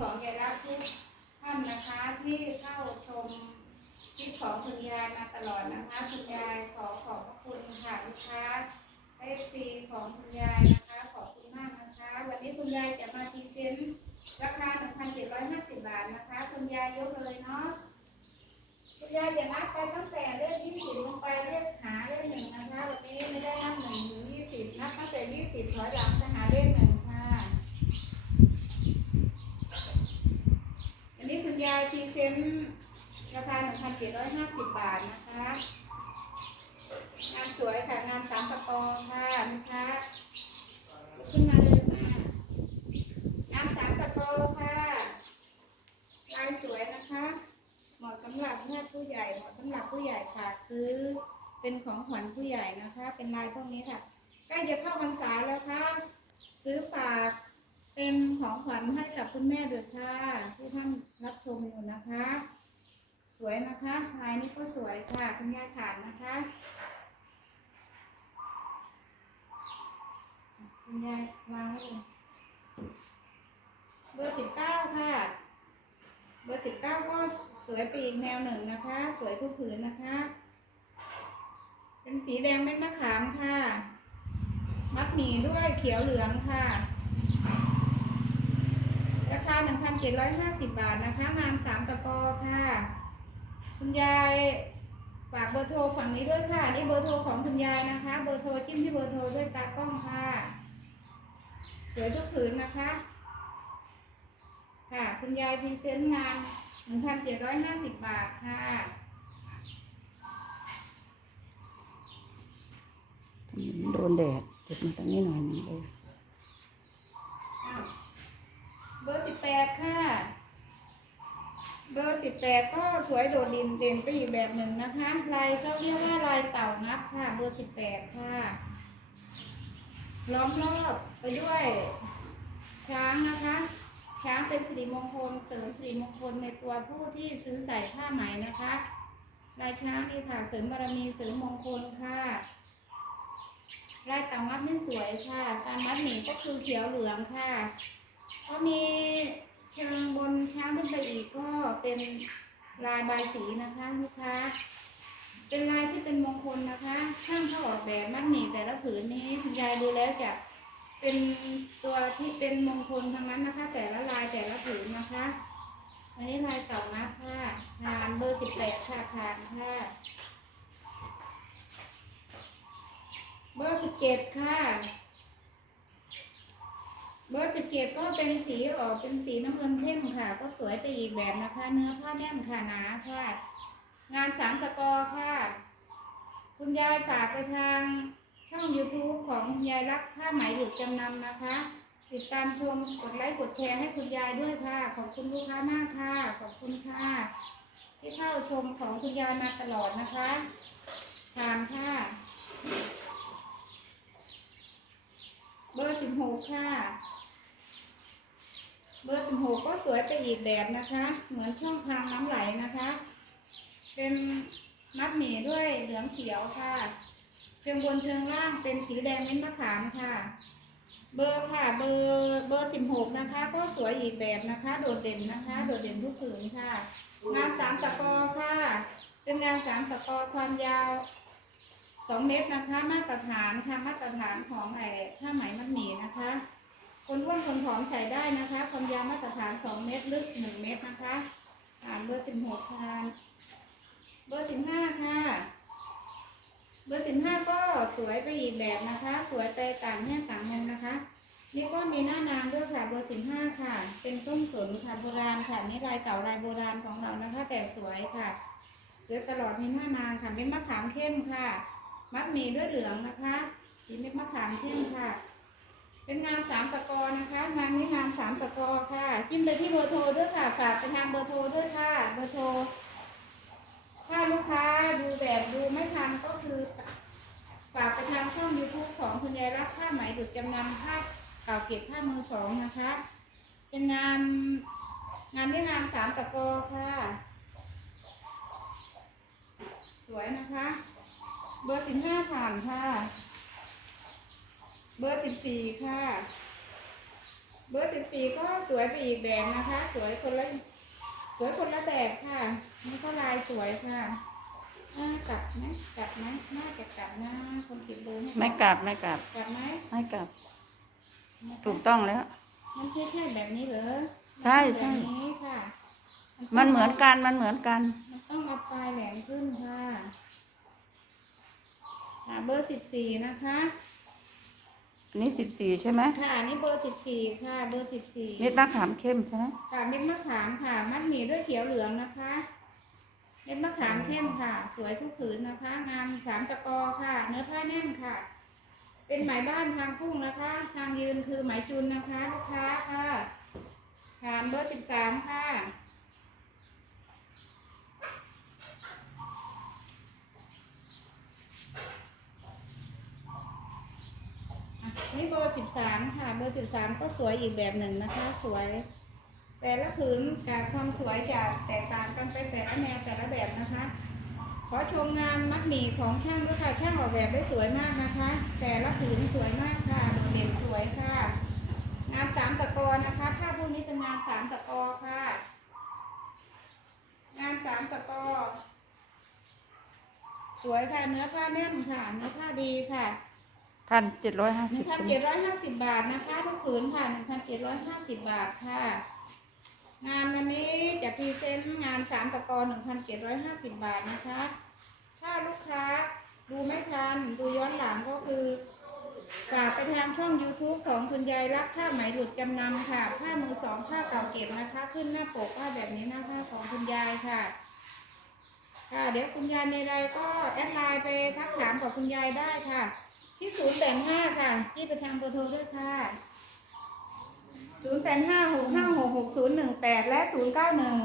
ของยายรักทุกท่านนะคะที่เข้าชมคลิปของคุณยายมาตลอดนะคะคุณยายขอขอบพระคุณค่ะลูกค้าเอฟซีของคุณยายนะคะขอบคุณมากนะคะ วันนี้คุณยายจะมาพรีเซนต์ราคา 1,750 บาทนะคะ คุณยายยกเลยเนาะคุณยายจะนับไปตั้งแต่เลข20 ลงไปเลขหาเลขหนึ่งนะคะวันนี้ไม่ได้นับหนึ่งถึง20นับตั้งแต่ 20ถอยหลังจะหาเลขหนึ่งค่ะ อันนี้คุณ ยายพรีเซนต์ราคา 1,750 บาทนะคะ งานสวยค่ะ งานสามตะกอค่ะนะคะขึ้นมาเลยมางานสามตะกอค่ะลายสวยนะคะ เหมาะสำหรับญาติผู้ใหญ่ เหมาะสำหรับผู้ใหญ่ค่ะ ซื้อเป็นของขวัญผู้ใหญ่นะคะ เป็นลายพวกนี้ค่ะ ใกล้จะเข้าพรรษาแล้วค่ะ ซื้อฝาก เป็นของขวัญให้กับคุณแม่เดือค่ะที่ท่านรับชมอยู่นะคะ สวยนะคะลายนี้ก็สวยค่ะคุณยาขานนะคะคุณยายวางไว้เลยเบอร์สิบเก้าค่ะ เบอร์สิบเก้าก็สวยไปอีกแนวหนึ่งนะคะ สวยทุกผืนนะคะ เป็นสีแดงเม็ดมะขามค่ะ มัดหมี่ด้วยเขียวเหลืองค่ะ ราคา 1,750 บาทนะคะงาน3ตะกอค่ะ คุณยายฝากเบอร์โทรฝั่งนี้ด้วยค่ะ นี่เบอร์โทรของคุณยายนะคะ เบอร์โทรจิ้มที่เบอร์โทรด้วยตากล้องค่ะ สวยทุกผืนนะคะ ค่ะ คุณยายพรีเซนต์งาน 1,750 บาทค่ะโดนแดดเก็บมาตรงนี้หน่อยนึงเออ เบอร์สิบแป ดค่ะ เบอร์สิบแปดก็สวยโดดเด่นเด่นไปอีกแบบหนึ่งนะคะลายก็เรียกว่าลายเต่านับค่ะ เบอร์สิบแปดค่ะ ล้อมรอบไปด้วย ช้างนะคะ ช้างเป็นสิริมงคลเสริมสิริมงคลในตัวผู้ที่ซื้อใส่ผ้าไหมนะคะลายช้างนี่ค่ะเสริมบารมีเสริมมงคลค่ะลายเต่านับนี่สวยค่ะ การมัดหมี่ก็คือเขียวเหลืองค่ะ ก็มีเชิงบนช้างขึ้นไปอีกก็เป็นลายบายสีนะคะลูกค้า เป็นลายที่เป็นมงคลนะคะช่างเขาออกแบบมัดหมี่แต่ละผืนนี้คุณยายดูแล้วจะเป็นตัวที่เป็นมงคลทั้งนั้นนะคะ แต่ละลายแต่ละผืนนะคะอันนี้ลายเต่านะค่ะทานเบอร์สิบแปดค่ะทานค่ะเบอร์สิบเจ็ดค่ะ เบอร์สิบเจ็ดก็เป็นสีออกเป็นสีน้ำเงินเข้มค่ะ ก็สวยไปอีกแบบนะคะ เนื้อผ้าแน่นค่ะหนาค่ะ งานสามตะกอค่ะ คุณยายฝากไปทางช่อง YouTube ของคุณยายรักผ้าไหมหยุดจำนำนะคะ ติดตามชมกดไลค์กดแชร์ให้คุณยายด้วยค่ะ ขอบคุณลูกค้ามากค่ะ ขอบคุณค่ะ ที่เข้าชมของคุณยายมาตลอดนะคะทานค่ะเบอร์สิบหกค่ะ เบอร์สิบหกก็สวยไปอีกแบบนะคะ เหมือนช่องทางน้ำไหลนะคะ เป็นมัดหมี่ด้วยเหลืองเขียวค่ะ เชิงบนเชิงล่างเป็นสีแดงเม็ดมะขามค่ะ เบอร์ค่ะ เบอร์เบอร์สิบหกนะคะ ก็สวยอีกแบบนะคะ โดดเด่นนะคะ โดดเด่นทุกผืนค่ะ งานสามตะกอค่ะ เป็นงานสามตะกอความยาวสองเมตรนะคะ มาตรฐานค่ะ มาตรฐานของไอ้ผ้าไหมมัดหมี่นะคะ คนอ้วนคนผอมใส่ได้นะคะ ความยาวมาตรฐานสองเมตรลึกหนึ่งเมตรนะคะอ่านเบอร์สิบหกค่ะเบอร์สิบห้าค่ะ เบอร์สิบห้าก็สวยไปอีกแบบนะคะ สวยไปต่างแง่ต่างมุมนะคะนี่ก็มีหน้านางด้วยค่ะเบอร์สิบห้าค่ะ เป็นต้มสนค่ะโบราณค่ะนี่ลายเก่าลายโบราณของเรานะคะ แต่สวยค่ะเหลือตลอดมีหน้านางค่ะเป็นมะขามเข้มค่ะ มัดมีด้วยเหลืองนะคะสีเม็ดมะขามเข้มค่ะ เป็นงานสามตะกอนะคะ งานนี้งานสามตะกอค่ะ จิ้มไปที่เบอร์โทรด้วยค่ะ ฝากไปทางเบอร์โทรด้วยค่ะ เบอร์โทร ถ้าลูกค้าดูแบบดูไม่ทันก็คือ ฝากไปทางช่อง YouTube ของคุณยายรักผ้าไหมดุดจำนำผ้าเก่าเก็บผ้ามือสองนะคะ เป็นงานงานที่งานสามตะกอค่ะ สวยนะคะ เบอร์สิบห้าผ่านค่ะ เบอร์สิบสี่ค่ะเเบอร์สิบสี่ก็สวยไปอีกแบบนะคะ สวยคนละสวยคนละแบบค่ะนี่ก็ลายสวยค่ะอ่ากลับไหมกลับไหมน่าจะกลับนะคนติดเบอร์ให้ไม่กลับไม่กลับ กลับไหมไม่กลับ ถูกต้องแล้วมันใช่ใช่แบบนี้เหรอใช่ใช่แบบนี้ค่ะ มันเหมือนกันมันเหมือนกันมันต้องเอาปลายแหลมขึ้นค่ะค่ะเบอร์สิบสี่นะคะ อันนี้สิบสี่ใช่ไหมค่ะนี่เบอร์สิบสี่ค่ะ เบอร์สิบสี่เม็ดมะขามเข้มใช่ไหมค่ะเม็ดมะขามค่ะ มัดหมี่ด้วยเขียวเหลืองนะคะ เม็ดมะขามเข้มค่ะ สวยทุกผืนนะคะ งานสามตะกอค่ะ เนื้อผ้าแน่นค่ะ เป็นไหมบ้านทางพุ่งนะคะ ทางยืนคือไหมจุนนะคะลูกค้าค่ะฐานเบอร์สิบสามค่ะ นี่เบอร์สิบสามค่ะ เบอร์สิบสามก็สวยอีกแบบหนึ่งนะคะ สวย แต่ละผืนจากความสวยจะแตกต่างกันไปแต่ละแนวแต่ละแบบนะคะ ขอชมงานมัดหมี่ของช่างด้วยค่ะ ช่างออกแบบได้สวยมากนะคะ แต่ละผืนสวยมากค่ะโดดเด่นสวยค่ะ งานสามตะกอนะคะผ้าพวกนี้เป็นงานสามตะกอค่ะ งานสามตะกอสวยค่ะเนื้อผ้าแน่นค่ะเนื้อผ้าดีค่ะ พันเจ็ดร้อยห้าหสินึ่บงพันเจ็ดร้อยห้าสิบบาทนะคะทุกผืนค่ะหนึ่งพันเจ็ดร้อยห้าสิบบาทค่ะ งานวันนี้จะพรีเซนต์งานสามตะกอนหนึ่งพันเจ็ดร้อยห้าสิบบาทนะคะ ถ้าลูกค้าดูไม่ทันดูย้อนหลังก็คือฝากไปทางช่อง YouTube ของคุณยายรักผ้าไหมหลุดจำนำค่ะผ้ามือสองผ้าเก่าเก็บนะคะ ขึ้นหน้าปกผ้าแบบนี้หนะคะของคุณยายค่ะ ค่ะเดี๋ยวคุณยายในใดก็แอดไลน์ไปทักถามกับคุณยายได้ค่ะ ที่ศูนย์แปดห้าค่ะที่ไปทางเบอร์โทรด้วยค่ะศูนย์แปดห้าหกห้าหกหกศูนย์หนึ่งแปดและศูนย์เก้าหนึ่ง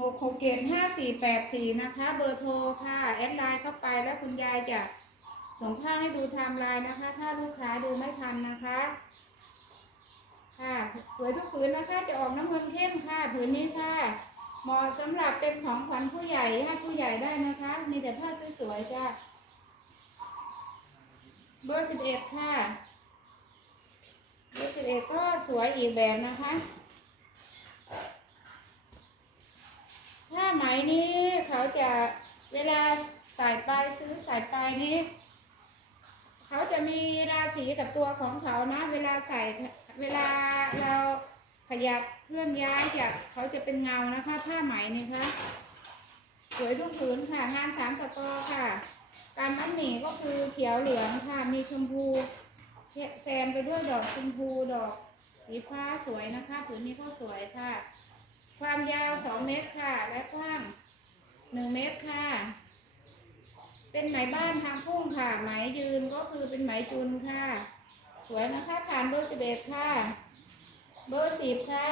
หกหกเจ็ดห้าสี่แปดสี่นะคะ เบอร์โทรค่ะแอดไลน์เข้าไปแล้วคุณยายจะส่งผ้าให้ดูไทม์ไลน์นะคะ ถ้าลูกค้าดูไม่ทันนะคะ ค่ะ สวยทุกผืนนะคะ จะออกน้ำเงินเข้มค่ะผืนนี้ค่ะเหมาะสำหรับเป็นของขวัญผู้ใหญ่ให้ผู้ใหญ่ได้นะคะ มีแต่ผ้าสวยๆจ้า เบอร์สิบเอ็ดค่ะ เบอร์สิบเอ็ดก็สวยอีกแบบนะคะผ้าไหมนี้เขาจะเวลาใส่ไปซื้อใส่ไปนี้ เขาจะมีราศีกับตัวของเขานะเวลาใส่เวลาเราขยับเคลื่อนย้ายจากเขาจะเป็นเงานะคะ ผ้าไหมนี่คะสวยทุกผืนค่ะ งานสามตะกอค่ะ การมัดหมี่ก็คือเขียวเหลืองค่ะ มีชมพูแซมไปด้วยดอกชมพูดอกสีฟ้าสวยนะคะ ผืนนี้ก็สวยค่ะ ความยาวสองเมตรค่ะ และกว้างหนึ่งเมตรค่ะ เป็นไหมบ้านทางพุ่งค่ะ ไหมยืนก็คือเป็นไหมจุนค่ะ สวยนะคะ ผ่านเบอร์สิบเอ็ดค่ะ เบอร์สิบค่ะ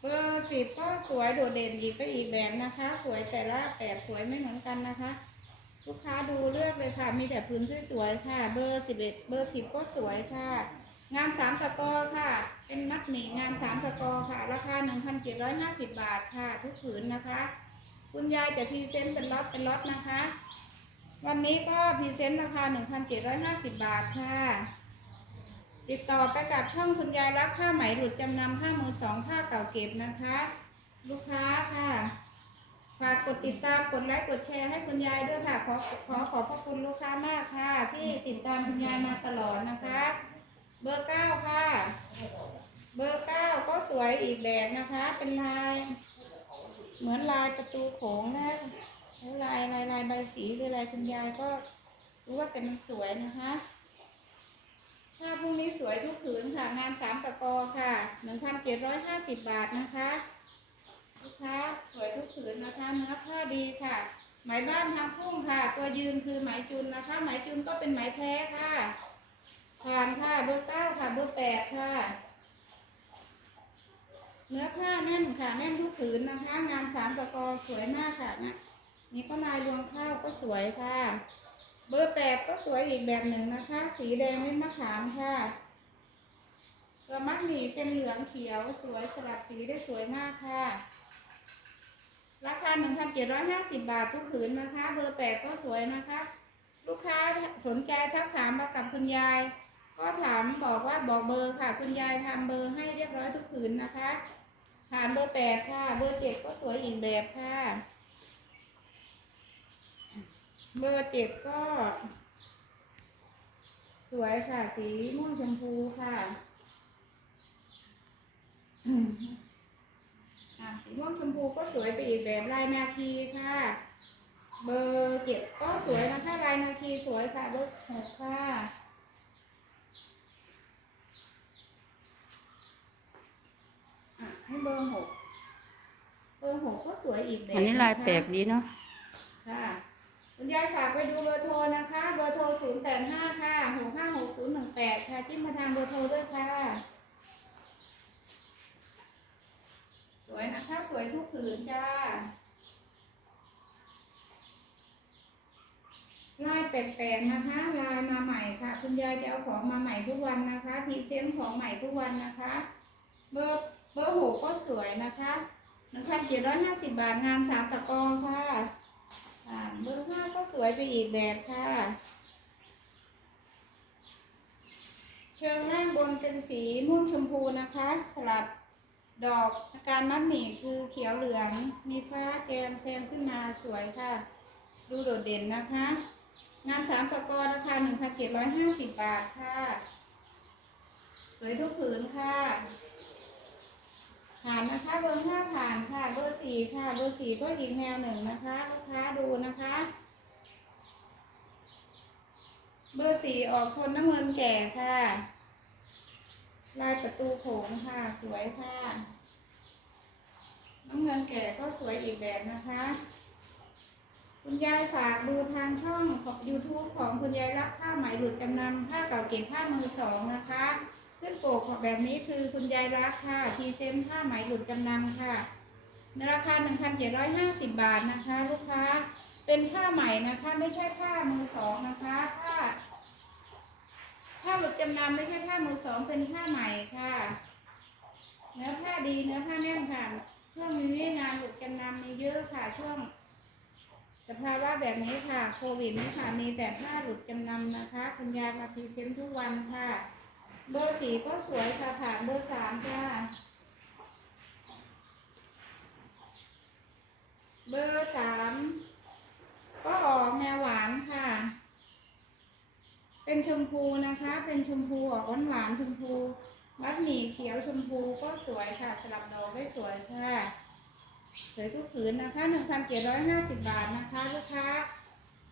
เบอร์สิบก็สวยโดดเด่นอีกก็อีกแบบนะคะ สวยแต่ละแบบสวยไม่เหมือนกันนะคะ ลูกค้าดูเลือกเลยค่ะ มีแต่พื้นสวยๆค่ะ เบอร์สิบเอ็ดเบอร์สิบก็สวยค่ะ งานสามตะกอค่ะ เป็นมัดหมี่งานสามตะกอค่ะ ราคาหนึ่งพันเจ็ดร้อยห้าสิบบาทค่ะ ทุกผืนนะคะ คุณยายจะพรีเซนต์เป็นล็อตเป็นล็อตนะคะ วันนี้ก็พรีเซนต์ราคาหนึ่งพันเจ็ดร้อยห้าสิบบาทค่ะ ติดต่อไปกับช่องคุณยายรักผ้าไหมหลุดจำนำผ้ามือสองผ้าเก่าเก็บนะคะ ลูกค้าค่ะฝากกดติดตามกดไลค์กดแชร์ให้คุณยายด้วยค่ะ ขอขอขอบพระคุณลูกค้ามากค่ะ ที่ติดตามคุณยายมาตลอดนะคะ เบอร์เก้าค่ะ เบอร์เก้าก็สวยอีกแบบนะคะ เป็นลาย เหมือนลายประตูโขงนะแล้วลายลายลายใบสีหรือลายคุณยายก็รู้ว่าแต่มันสวยนะคะ ผ้าพวกนี้สวยทุกผืนค่ะ งานสามตะกอค่ะหนึ่งพันเจ็ดร้อยห้าสิบบาทนะคะลูกค้าสวยทุกผืนนะคะเนื้อผ้าดีค่ะ ไหมบ้านทางพุ่งค่ะ ตัวยืนคือไหมจุนนะคะ ไหมจุนก็เป็นไหมแท้ค่ะผ่านค่ะเบอร์เก้าค่ะเบอร์แปดค่ะ เนื้อผ้าแน่นค่ะแน่นทุกผืนนะคะ งานสามตะกอสวยมากค่ะนะนี่ก็ลายรวงข้าวก็สวยค่ะ เบอร์แปดก็สวยอีกแบบหนึ่งนะคะ สีแดงเป็นมะขามค่ะกระมัดหมี่เป็นเหลืองเขียวสวยสลับสีได้สวยมากค่ะ ราคา 1,750 บาททุกผืนนะคะ เบอร์แปดก็สวยนะคะ ลูกค้าสนใจทักถามมากับคุณยายกก็ถามบอกว่าบอกเบอร์ค่ะ คุณยายทำเบอร์ให้เรียบร้อยทุกผืนนะคะผ่านเบอร์แปดค่ะ เบอร์เจ็ดก็สวยอีกแบบค่ะ เบอร์เจ็ดก็ สวยค่ะ สีม่วงชมพูค่ะอะสีม่วงชมพูก็สวยไปอีกแบบลายนาคีค่ะ เบอร์เจ็ดก็สวยนะคะลายนาคีสวยค่ะเบอร์หกค่ะอะให้เบอร์หกเบอร์หกก็สวยอีกแบบอันนี้ลายะคะแปลกดีเนาะค่ะ คุณยายฝากไปดูเบอร์โทรนะคะ เบอร์โทร 0 8 5 ค่ะ 6 5 6 0 1 8 ค่ะ จิ้มมาทางเบอร์โทรด้วยค่ะ สวยนะคะ สวยทุกผืนจ้า ลายแปลกๆนะคะ ลายมาใหม่ค่ะ คุณยายจะเอาของมาใหม่ทุกวันนะคะพรีเซนต์ของใหม่ทุกวันนะคะ เบอร์เบอร์หกก็สวยนะคะหนึ่งพันเจ็ดร้อยห้าสิบบาทงานสามตะกอค่ะ เบอร์ห้าก็สวยไปอีกแบบค่ะ เชิงล่างบนเป็นสีม่วงชมพูนะคะ สลับดอกอาการมัดหมี่คือเขียวเหลือง มีฟ้าแกมแซมขึ้นมาสวยค่ะ ดูโดดเด่นนะคะ งานสามตะกอราคา1,750บาทค่ะ สวยทุกผืนค่ะ ผ่านนะคะ เบอร์ห้าผ่านค่ะ เบอร์สี่ค่ะ เบอร์สี่ก็อีกแนวหนึ่งนะคะ ลูกค้าดูนะคะ เบอร์สี่ออกทนน้ำเงินแก่ค่ะ ลายประตูโขงค่ะ สวยค่ะ น้ำเงินแก่ก็สวยอีกแบบนะคะ คุณยายฝากดูทางช่องของ YouTube ของคุณยายรับผ้าไหมหลุดจำนำผ้าเก่าเก็บผ้ามือสองนะคะ ขึ้นโปกแบบนี้คือคุณยายรักค่ะพรีเซนต์ผ้าไหมหลุดจำนำค่ะในราคา 1,750 บาทนะคะ ลูกค้าเป็นผ้าไหมนะคะ ไม่ใช่ผ้ามือสองนะคะผ้าผ้าหลุดจำนำไม่ใช่ผ้ามือสองเป็นผ้าไหม่ค่ะเนื้อผ้าดีเนื้อผ้าแน่นค่ะช่วงนี้งานหลุดจำนำมีเยอะค่ะช่วง สภาวะแบบนี้ค่ะโควิดนี้ค่ะมีแต่ผ้าหลุดจำนำนะคะ คุณยายมาพรีเซนต์ทุกวันค่ะ เบอร์สีก็สวยค่ะผ่านเบอร์สามค่ะเบอร์สามก็ออกแนวหวานค่ะ เป็นชมพูนะคะ เป็นชมพูออกหวานหวานชมพูมัดหมี่เขียวชมพูก็สวยค่ะ สลับดอกได้สวยค่ะ สวยทุกผืนนะคะ1,750บาทนะคะลูกค้า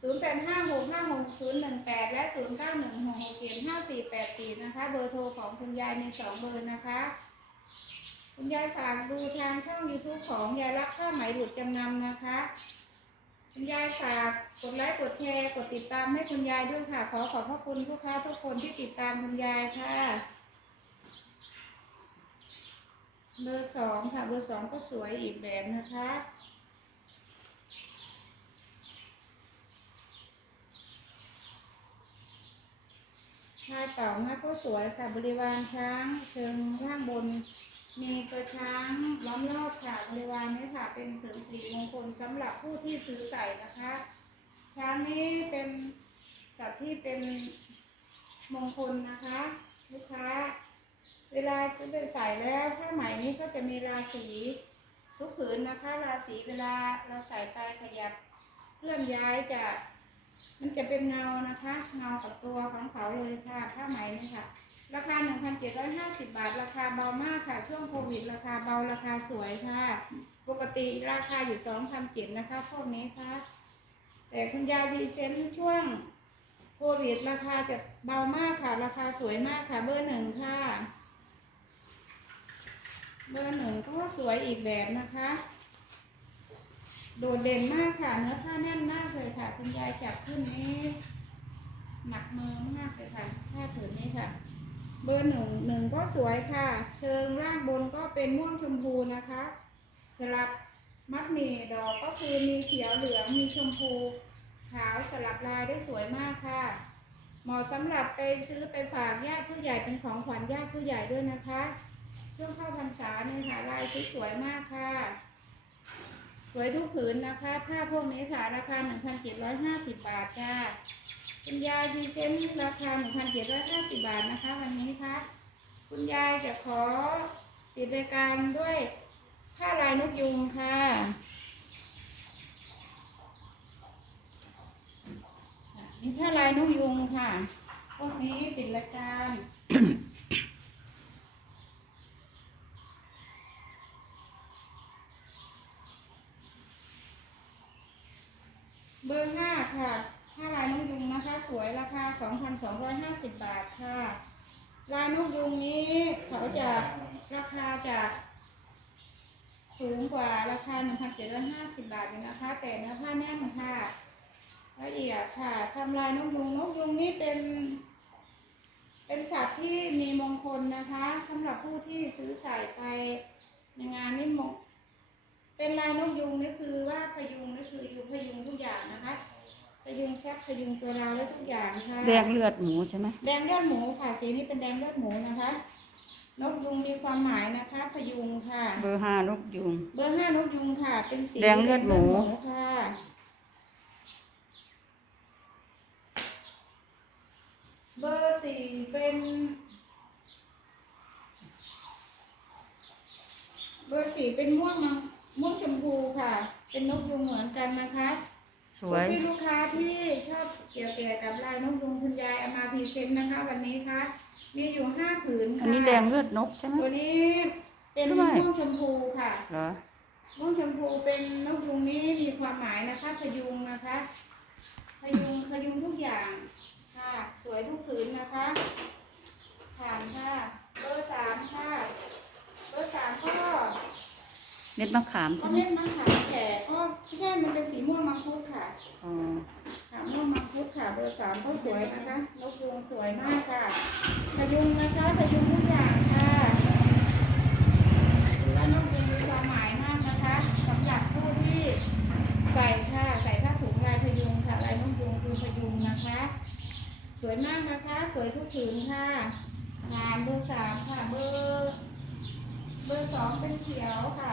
0 8 5 6 5 6 0 1 8 และ 0916675484 นะคะ เบอร์โทรของคุณยายมีสองเบอร์นะคะ คุณยายฝากดูทางช่อง YouTube ของยายรักผ้าไหมหลุดจำนำนะคะ คุณยายฝากกดไลค์กดแชร์กดติดตามให้คุณยายด้วยค่ะ ขอขอบพระคุณลูกค้าทุกคนที่ติดตามคุณยายค่ะ เบอร์สองค่ะ เบอร์สองก็สวยอีกแบบนะคะ ชาย เต่ามากก็สวยค่ะบริวารช้างเชิงล่างบน มีกระช้างล้อมรอบค่ะบริวารนี้ค่ะ เป็นเสริมสิริมงคลสำหรับผู้ที่ซื้อใส่นะคะ ช้างนี้เป็นสัตว์ที่เป็นมงคลนะคะลูกค้า เวลาซื้อไปใส่แล้วผ้าไหมนี้ก็จะมีราศีทุกผืนนะคะ ราศีเวลาเราใส่ไปขยับเคลื่อนย้ายจะ มันจะเป็นเงานะคะ เงากับตัวของเขาเลยค่ะผ้าไหมนี่ค่ะ ราคา 1,750 บาท ราคาเบามากค่ะ ช่วงโควิด ราคาเบาราคาสวยค่ะ ปกติราคาอยู่2,007นะคะ พวกนี้ค่ะ แต่คุณยายดีเซนช่วงโควิด ราคาจะเบามากค่ะ ราคาสวยมากค่ะ เบอร์หนึ่งค่ะ เบอร์หนึ่งก็สวยอีกแบบนะคะ โดดเด่นมากค่ะ เนื้อผ้าแน่นมากเลยค่ะ คุณยายจับขึ้นนี้หนักมือมากเลยค่ะผ้าผืนนี้ค่ะ เบอร์หนึ่งหนึ่งก็สวยค่ะ เชิงล่างบนก็เป็นม่วงชมพูนะคะสลับมัดหมี่ดอกก็คือมีเขียวเหลืองมีชมพูขาวสลับลายได้สวยมากค่ะ เหมาะสำหรับไปซื้อไปฝากญาติผู้ใหญ่เป็นของขวัญญาติผู้ใหญ่ด้วยนะคะช่วงเข้าพรรษาเนี่ยค่ะลายสวยๆมากค่ะ สวยทุกผืนนะคะ ผ้าพวกนี้ค่ะ ราคา 1,750 บาทจ้าคุณยายพรีเซนราคาหนึ่งพันเจ็ดร้อยห้าสิบบาทนะคะ วันนี้ค่ะ คุณยายจะขอปิดรายการด้วยผ้าลายนกยุงค่ะนี่ผ้าลายนกยุงค่ะ พวกนี้ปิดรายการ เบอร์ห้าค่ะผ้าลายนกยุงนะคะ สวยราคา 2,250 บาทค่ะ ลายนกยุงนี้เขาจะราคาจะสูงกว่าราคา 1,750 บาทอยู่นะคะ แต่เนื้อผ้าแน่นค่ะ ละเอียดค่ะทำลายนกยุงนกยุงนี่เป็น เป็นสัตว์ที่มีมงคลนะคะสำหรับผู้ที่ซื้อใส่ไปในงานนี่มงเป็นลายนกยุงนี่คือว่าพยุงนี่คืออยู่พยุงทุกอย่างนะคะ ยุงแซกพยุงตัวเราและทุกอย่างค่ะแดงเลือดหมูใช่ไหมแดงเลือดหมูค่ะสีนี้เป็นแดงเลือดหมูนะคะ นกยุงมีความหมายนะคะ พยุงค่ะ เบอร์ห้านกยุง เบอร์ห้านกยุงค่ะ เป็นสีแดงเลือดหมูแดงเลือค่ะเบอร์สี่เป็นเบอร์สี่เป็นม่วงมังม่วงชมพูค่ะ เป็นนกยุงเหมือนกันนะคะ สวยที่ลูกค้าที่ชอบเกี่ยวแก่กับลายนกยุงคุณยายเอามาพรีเซนต์นะคะ วันนี้ค่ะมีอยู่ห้าผืนค่ะอันนี้แดงเลือดนกใช่ไหมตัวนี้เป็นด้วยม่วงชมพูค่ะเหรอม่วงชมพูเป็นนกยุงนี้มีความหมายนะคะ พยุงนะคะพยุงพยุงทุกอย่างค่ะ สวยทุกผืนนะคะผ่านค่ะเบอร์สามค่ะเบอร์สามก็ เม็ดมะขามก็ใช่ไหมเล่นมังขามแขกก็แค่มันเป็นสีม่วงมังคุดค่ะอ๋อค่ะม่วงมังคุดค่ะเบอร์สามก็สวยนะคะนกยุงสวยมากค่ะพยุงนะคะพยุงทุกอย่างค่ะและนกยุงมีความหมายมากนะคะสำหรับผู้ที่ใส่ค่ะใส่ผ้าถุงลายพยุงค่ะลายนกยุงคือพยุงนะคะ สวยมากนะคะ สวยทุกผืนค่ะงานเบอร์สามค่ะเบอร์ เบอร์สองเป็นเขียวค่ะ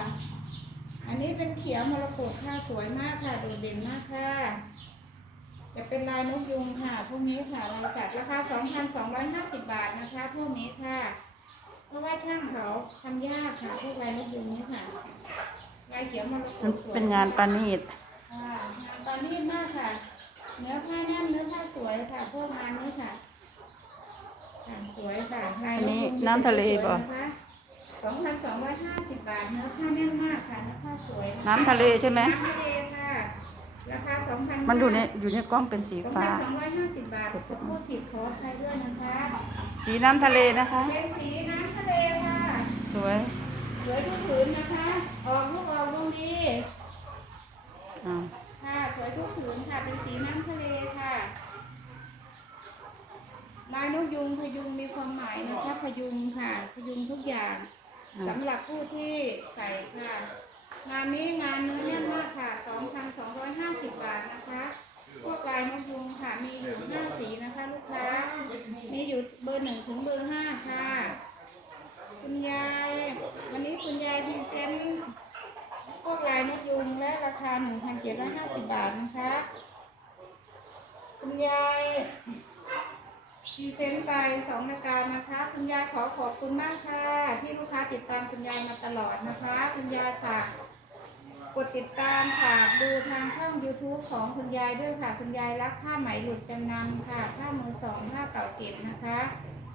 อันนี้เป็นเขียวมรกตค่ะสวยมากค่ะโดดเด่นมากค่ะ จะเป็นลายนกยุงค่ะ พวกนี้ค่ะลายสัตว์ราคา 2,250 บาทนะคะ พวกนี้ค่ะ เพราะว่าช่างเขาทำยากค่ะ พวกลายนกยุงนี้ค่ะ ลายเขียวมรกตเป็นงานปานิดค่ะงานปานิตมากค่ะ เนื้อผ้าแน่นเนื้อผ้าสวยค่ะ พวกงานนี้ค่ะสวยค่ะลายกนยุงน้ำทะเลบ่ 2,250 บาทเนื้อผ้าแน่นมากค่ะเนื้อผ้าสวยน้ำทะเลใช่ไหม น้ำทะเลค่ะราคา2,000มันอยู่ในอยู่ในกล้องเป็นสีฟ้า 2,250 บาทอโทษผิดขออภัยด้วยนะคะสีน้ำทะเลนะคะ เป็นสีน้ำทะเลค่ะสวยสวยทุกผืนนะคะออกลูกออกลูกดีอ่าค่ะสวยทุกผืนค่ะเป็นสีน้ำทะเลค่ะลายนกยุงพยุงมีความหมายนะคะพยุงค่ะ พยุงทุกอย่าง สำหรับผู้ที่ใส่ค่ะ งานนี้งานเนื้อแน่นมากค่ะ 2,250 บาทนะคะ พวกลายนกยุงค่ะ มีอยู่5สีนะคะ ลูกค้า มีอยู่เบอร์หนึ่งถึงเบอร์ห้าค่ะ คุณยาย วันนี้คุณยายพรีเซนต์พวกลายนกยุงและราคา 1,750 บาทนะคะ คุณยาย พรีเซนต์ไปสองรายการนะคะ คุณยายขอขอบคุณมากค่ะ ที่ลูกค้าติดตามคุณยายมาตลอดนะคะ คุณยายฝากกดติดตามฝากดูทางช่อง YouTube ของคุณยายด้วยค่ะ คุณยายรักผ้าไหมหลุดจำนำค่ะผ้ามือสองผ้าเก่าเก็บนะคะ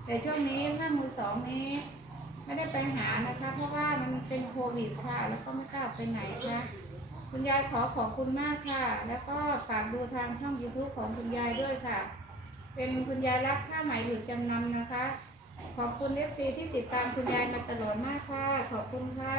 แต่ช่วงนี้ผ้ามือสองนี้ ไม่ได้ไปหานะคะ เพราะว่ามันเป็นโควิดค่ะ แล้วก็ไม่กล้าไปไหนค่ะคุณยายขอขอบคุณมากค่ะ แล้วก็ฝากดูทางช่อง YouTube ของคุณยายด้วยค่ะ เป็นคุณยายรักผ้าไหมหลุดจำนำนะคะ ขอบคุณเอฟซีที่ติดตามคุณยายมาตลอดมากค่ะ ขอบคุณค่ะ